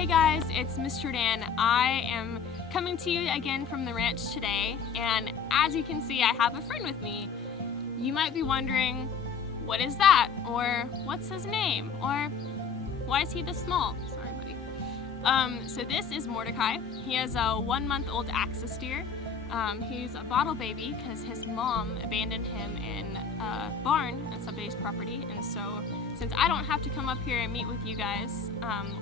Hey guys, it's Mr. Dan. I am coming to you again from the ranch today, and as you can see, I have a friend with me. You might be wondering, what is that? Or what's his name? Or why is he this small? Sorry, buddy. So this is Mordecai. He is a 1-month-old axis deer. He's a bottle baby because his mom abandoned him in a barn on somebody's property, and so since I don't have to come up here and meet with you guys,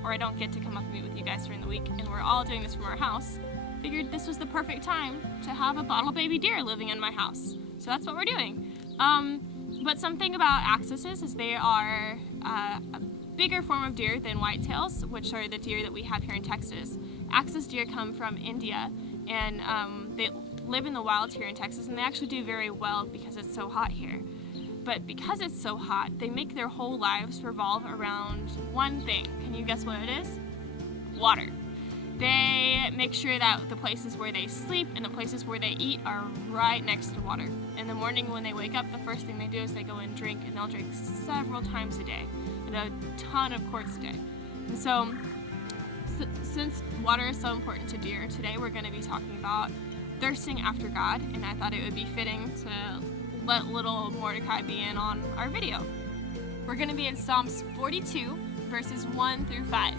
or I don't get to come up and meet with you guys during the week, and we're all doing this from our house, figured this was the perfect time to have a bottle baby deer living in my house. So that's what we're doing. But something about axuses is they are a bigger form of deer than whitetails, which are the deer that we have here in Texas. Axis deer come from India, and they live in the wild here in Texas, and they actually do very well because it's so hot here. But because it's so hot, they make their whole lives revolve around one thing. Can you guess what it is? Water. They make sure that the places where they sleep and the places where they eat are right next to water. In the morning when they wake up, the first thing they do is they go and drink, and they'll drink several times a day, and a ton of quarts a day. And so, since water is so important to deer, today we're going to be talking about thirsting after God, and I thought it would be fitting to let little Mordecai be in on our video. We're going to be in Psalms 42, verses 1 through 5.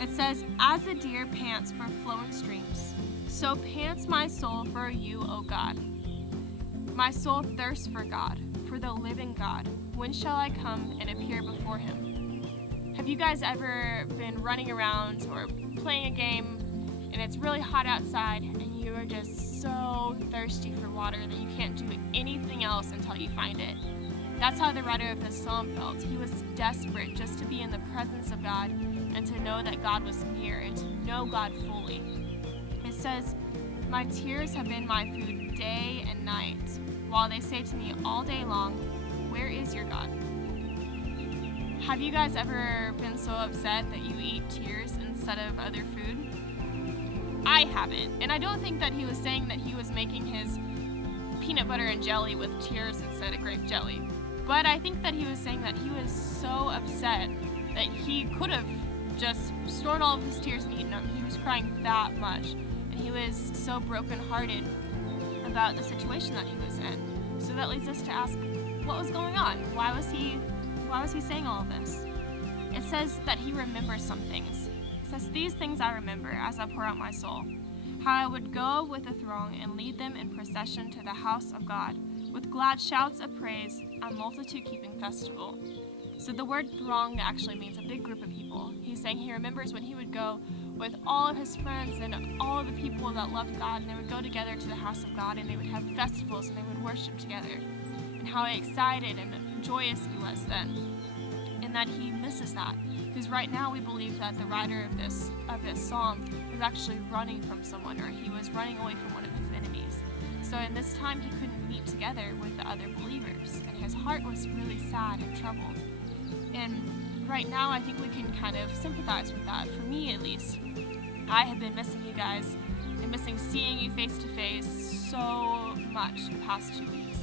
It says, "As the deer pants for flowing streams, so pants my soul for you, O God. My soul thirsts for God, for the living God. When shall I come and appear before him?" Have you guys ever been running around or playing a game and it's really hot outside and you are just so thirsty for water that you can't do anything else until you find it? That's how the writer of this psalm felt. He was desperate just to be in the presence of God and to know that God was near and to know God fully. It says, "My tears have been my food day and night, while they say to me all day long, 'Where is your God?'" Have you guys ever been so upset that you eat tears instead of other food? I haven't, and I don't think that he was saying that he was making his peanut butter and jelly with tears instead of grape jelly. But I think that he was saying that he was so upset that he could have just stored all of his tears and eaten them. He was crying that much, and he was so brokenhearted about the situation that he was in. So that leads us to ask, what was going on? Why was he saying all of this? It says that he remembers some things. It says, "These things I remember as I pour out my soul, how I would go with the throng and lead them in procession to the house of God, with glad shouts of praise, a multitude keeping festival." So the word throng actually means a big group of people. He's saying he remembers when he would go with all of his friends and all of the people that loved God, and they would go together to the house of God, and they would have festivals, and they would worship together, and how excited and joyous he was then, and that he misses that. Because right now we believe that the writer of this psalm was actually running from someone, or he was running away from one of his enemies. So in this time he couldn't meet together with the other believers, and his heart was really sad and troubled. And right now I think we can kind of sympathize with that. For me at least, I have been missing you guys and missing seeing you face to face so much the past 2 weeks.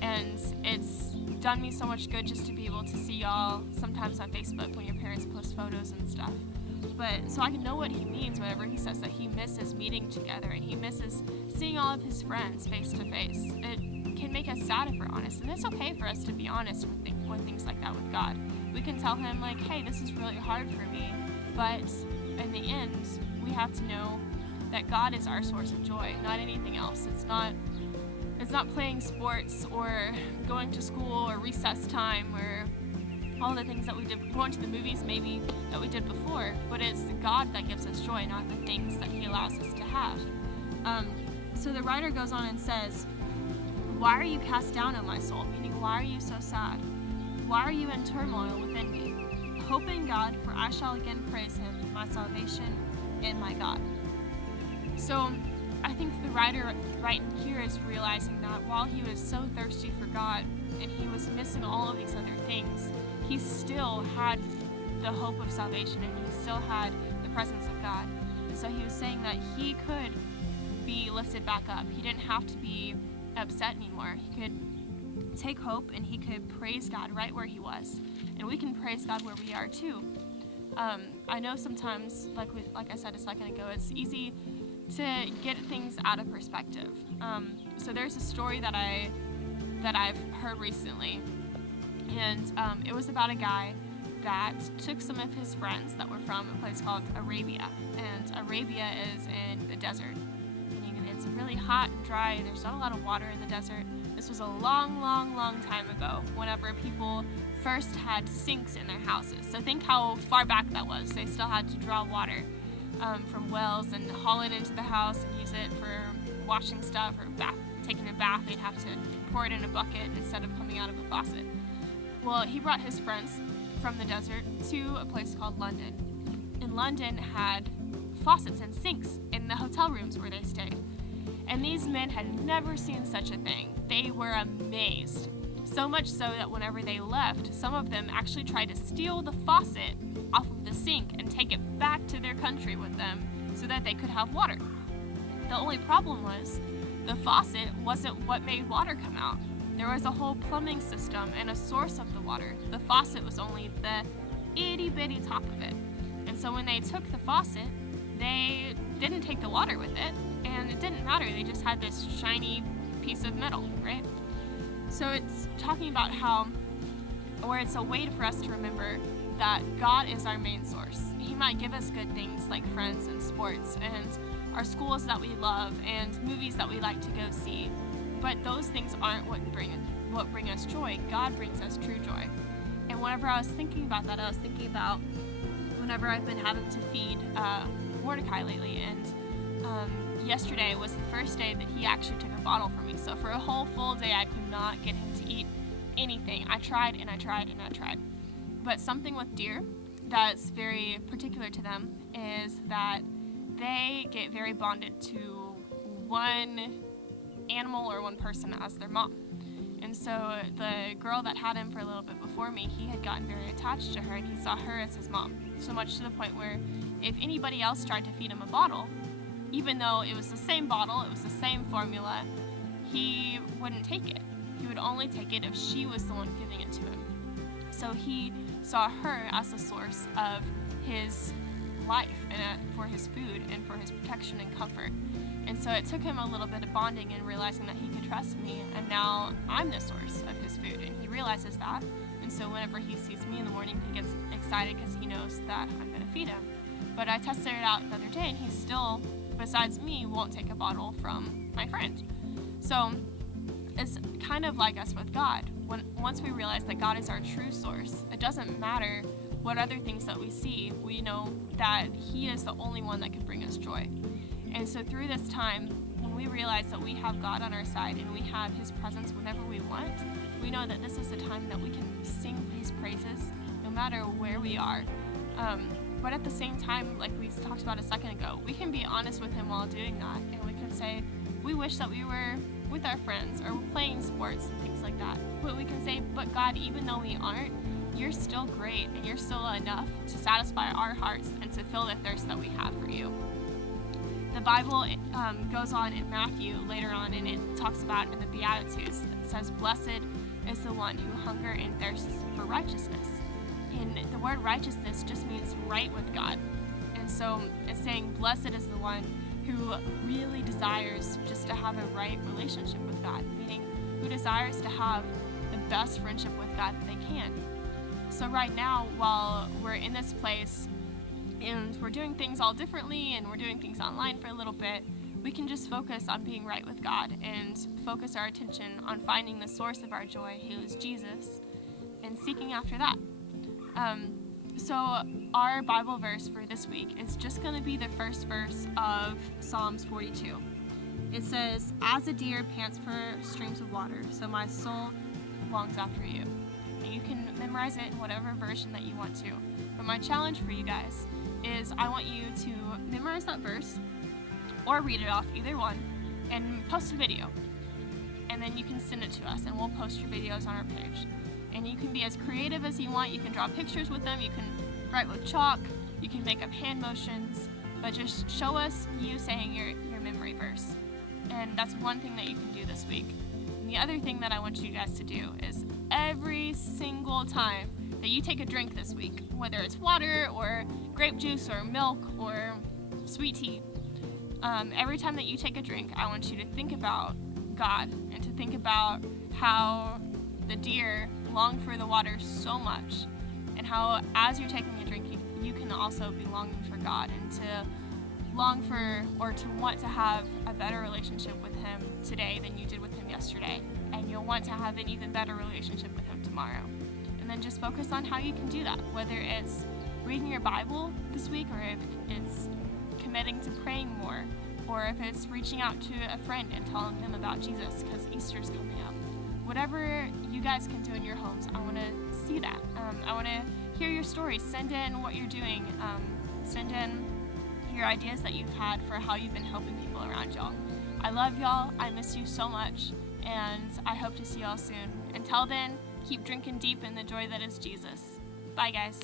And it's done me so much good just to be able to see y'all sometimes on Facebook when your parents post photos and stuff. But so I can know what he means whenever he says that he misses meeting together and he misses seeing all of his friends face to face. It can make us sad if we're honest, and it's okay for us to be honest with things like that with God. We can tell him like, "Hey, this is really hard for me," but in the end, we have to know that God is our source of joy, not anything else. It's not playing sports or going to school or recess time or all the things that we did, going to the movies maybe that we did before, but it's God that gives us joy, not the things that he allows us to have. So the writer goes on and says, "Why are you cast down, O my soul?" Meaning, why are you so sad? Why are you in turmoil within me? Hope in God, for I shall again praise him, my salvation and my God. So I think the writer right here is realizing that while he was so thirsty for God and he was missing all of these other things, he still had the hope of salvation and he still had the presence of God. And so he was saying that he could be lifted back up. He didn't have to be upset anymore. He could take hope and he could praise God right where he was. And we can praise God where we are too. I know sometimes, like I said a second ago, it's easy to get things out of perspective. So there's a story that I've heard recently, and it was about a guy that took some of his friends that were from a place called Arabia, and Arabia is in the desert, meaning it's really hot and dry. There's not a lot of water in the desert. This was a long, long, long time ago, whenever people first had sinks in their houses. So think how far back that was. They still had to draw water from wells and haul it into the house and use it for washing stuff or taking a bath. They'd have to pour it in a bucket instead of coming out of a faucet. Well, he brought his friends from the desert to a place called London. And London had faucets and sinks in the hotel rooms where they stayed. And these men had never seen such a thing. They were amazed. So much so that whenever they left, some of them actually tried to steal the faucet off of the sink and take it back to their country with them so that they could have water. The only problem was the faucet wasn't what made water come out. There was a whole plumbing system and a source of the water. The faucet was only the itty bitty top of it. And so when they took the faucet, they didn't take the water with it, and it didn't matter. They just had this shiny piece of metal, right? So it's talking about it's a way for us to remember that God is our main source. He might give us good things like friends and sports and our schools that we love and movies that we like to go see. But those things aren't what bring us joy. God brings us true joy. And whenever I was thinking about that, I was thinking about whenever I've been having to feed Mordecai lately. And yesterday was the first day that he actually took a bottle from me. So for a whole full day, I could not get him to eat anything. I tried and I tried and I tried. But something with deer that's very particular to them is that they get very bonded to one animal or one person as their mom. And so the girl that had him for a little bit before me, he had gotten very attached to her, and he saw her as his mom. So much to the point where if anybody else tried to feed him a bottle, even though it was the same bottle, it was the same formula, he wouldn't take it. He would only take it if she was the one giving it to him. So he saw her as the source of his life and for his food and for his protection and comfort. And so it took him a little bit of bonding and realizing that he could trust me, and now I'm the source of his food, and he realizes that. And so whenever he sees me in the morning, he gets excited because he knows that I'm going to feed him. But I tested it out the other day, and he still, besides me, won't take a bottle from my friend. So it's kind of like us with God. Once we realize that God is our true source, it doesn't matter what other things that we see, we know that He is the only one that can bring us joy. And so through this time, when we realize that we have God on our side and we have His presence whenever we want, we know that this is the time that we can sing His praises no matter where we are. But at the same time, like we talked about a second ago, we can be honest with Him while doing that, and we can say, we wish that we were with our friends or playing sports and things like that. But we can say, but God, even though we aren't, you're still great, and you're still enough to satisfy our hearts and to fill the thirst that we have for you. The Bible goes on in Matthew later on, and it talks about in the Beatitudes, it says, blessed is the one who hunger and thirsts for righteousness. And the word righteousness just means right with God. And so it's saying blessed is the one who really desires just to have a right relationship with God, meaning who desires to have the best friendship with God that they can. So right now, while we're in this place and we're doing things all differently and we're doing things online for a little bit, we can just focus on being right with God and focus our attention on finding the source of our joy, who is Jesus, and seeking after that. So our Bible verse for this week is just going to be the first verse of Psalms 42. It says, as a deer pants for streams of water, so my soul longs after you. And you can memorize it in whatever version that you want to. But my challenge for you guys is I want you to memorize that verse or read it off, either one, and post a video. And then you can send it to us, and we'll post your videos on our page. And you can be as creative as you want. You can draw pictures with them. You can write with chalk. You can make up hand motions. But just show us you saying your memory verse. And that's one thing that you can do this week. And the other thing that I want you guys to do is every single time that you take a drink this week, whether it's water or grape juice or milk or sweet tea. Every time that you take a drink, I want you to think about God and to think about how the deer long for the water so much, and how as you're taking a drink, you can also be longing for God and to long for or to want to have a better relationship with Him today than you did with Him yesterday, and you'll want to have an even better relationship with Him tomorrow. And then just focus on how you can do that, whether it's reading your Bible this week, or if it's committing to praying more, or if it's reaching out to a friend and telling them about Jesus because Easter's coming up. Whatever you guys can do in your homes, I want to see that. I want to hear your stories. Send in what you're doing. Send in your ideas that you've had for how you've been helping people around y'all. I love y'all. I miss you so much, and I hope to see y'all soon. Until then, keep drinking deep in the joy that is Jesus. Bye, guys.